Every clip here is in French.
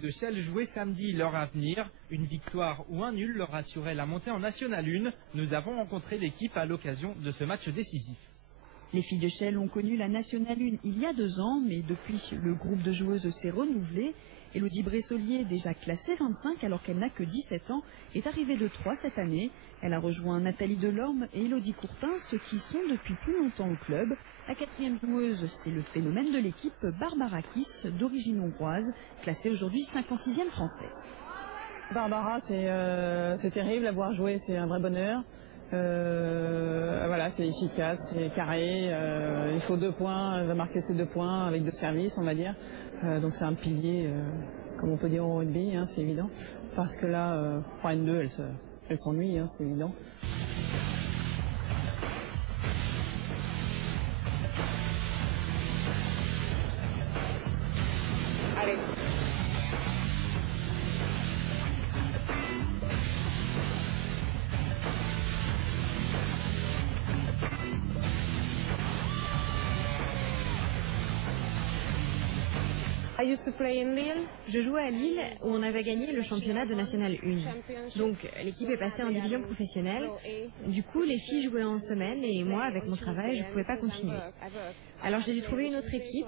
de Chelles jouait samedi leur avenir. Une victoire ou un nul leur assurait la montée en National 1. Nous avons rencontré l'équipe à l'occasion de ce match décisif. Les filles de Chelles ont connu la National 1 il y a 2 ans, mais depuis, le groupe de joueuses s'est renouvelé. Élodie Bressolier, déjà classée 25 alors qu'elle n'a que 17 ans, est arrivée de 3 cette année. Elle a rejoint Nathalie Delorme et Élodie Courtin, ceux qui sont depuis plus longtemps au club. La 4e joueuse, c'est le phénomène de l'équipe, Barbara Kiss, d'origine hongroise, classée aujourd'hui 56e française. Barbara, c'est terrible à voir jouer, c'est un vrai bonheur. Voilà, c'est efficace, c'est carré, il faut 2 points, elle va marquer ses 2 points avec 2 services, on va dire. Donc c'est un pilier, comme on peut dire au rugby, hein, c'est évident. Parce que là, N2, elle s'ennuie, hein, c'est évident. Allez. Je jouais à Lille où on avait gagné le championnat de National 1. Donc l'équipe est passée en division professionnelle. Du coup, les filles jouaient en semaine et moi, avec mon travail, je ne pouvais pas continuer. Alors j'ai dû trouver une autre équipe.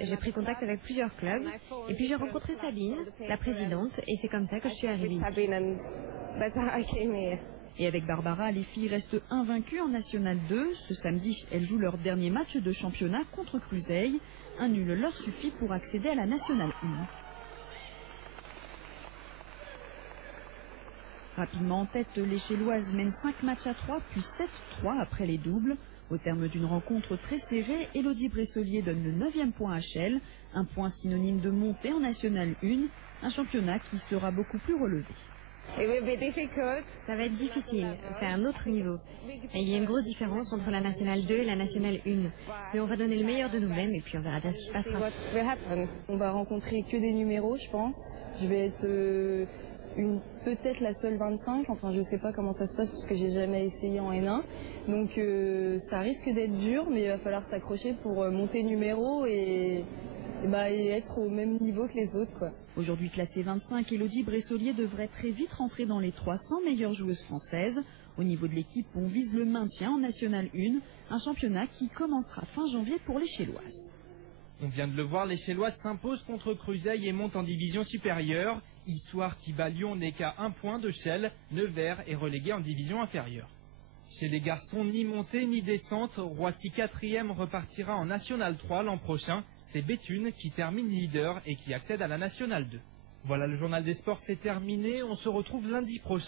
J'ai pris contact avec plusieurs clubs. Et puis j'ai rencontré Sabine, la présidente, et c'est comme ça que je suis arrivée ici. Et avec Barbara, les filles restent invaincues en National 2. Ce samedi, elles jouent leur dernier match de championnat contre Cluseil. Un nul leur suffit pour accéder à la National 1. Rapidement en tête, les Chelloises mènent 5 matchs à 3, puis 7-3 après les doubles. Au terme d'une rencontre très serrée, Élodie Bressolier donne le 9e point à Chelles, un point synonyme de montée en National 1, un championnat qui sera beaucoup plus relevé. Ça va être difficile, c'est un autre niveau. Et il y a une grosse différence entre la National 2 et la National 1. Mais on va donner le meilleur de nous-mêmes et puis on verra bien ce qui se passera. On va rencontrer que des numéros, je pense. Je vais être peut-être la seule 25, enfin je sais pas comment ça se passe parce que j'ai jamais essayé en N1. Donc ça risque d'être dur, mais il va falloir s'accrocher pour monter numéro et être au même niveau que les autres, quoi. Aujourd'hui classée 25, Élodie Bressolier devrait très vite rentrer dans les 300 meilleures joueuses françaises. Au niveau de l'équipe, on vise le maintien en National 1, un championnat qui commencera fin janvier pour les Chelloises. On vient de le voir, les Chelloises s'imposent contre Cluseil et montent en division supérieure. Histoire qui bat Lyon n'est qu'à 1 point de Chelles. Nevers est relégué en division inférieure. Chez les garçons, ni montée ni descente. Roissy 4e repartira en National 3 l'an prochain. C'est Béthune qui termine leader et qui accède à la National 2. Voilà, le journal des sports, c'est terminé. On se retrouve lundi prochain.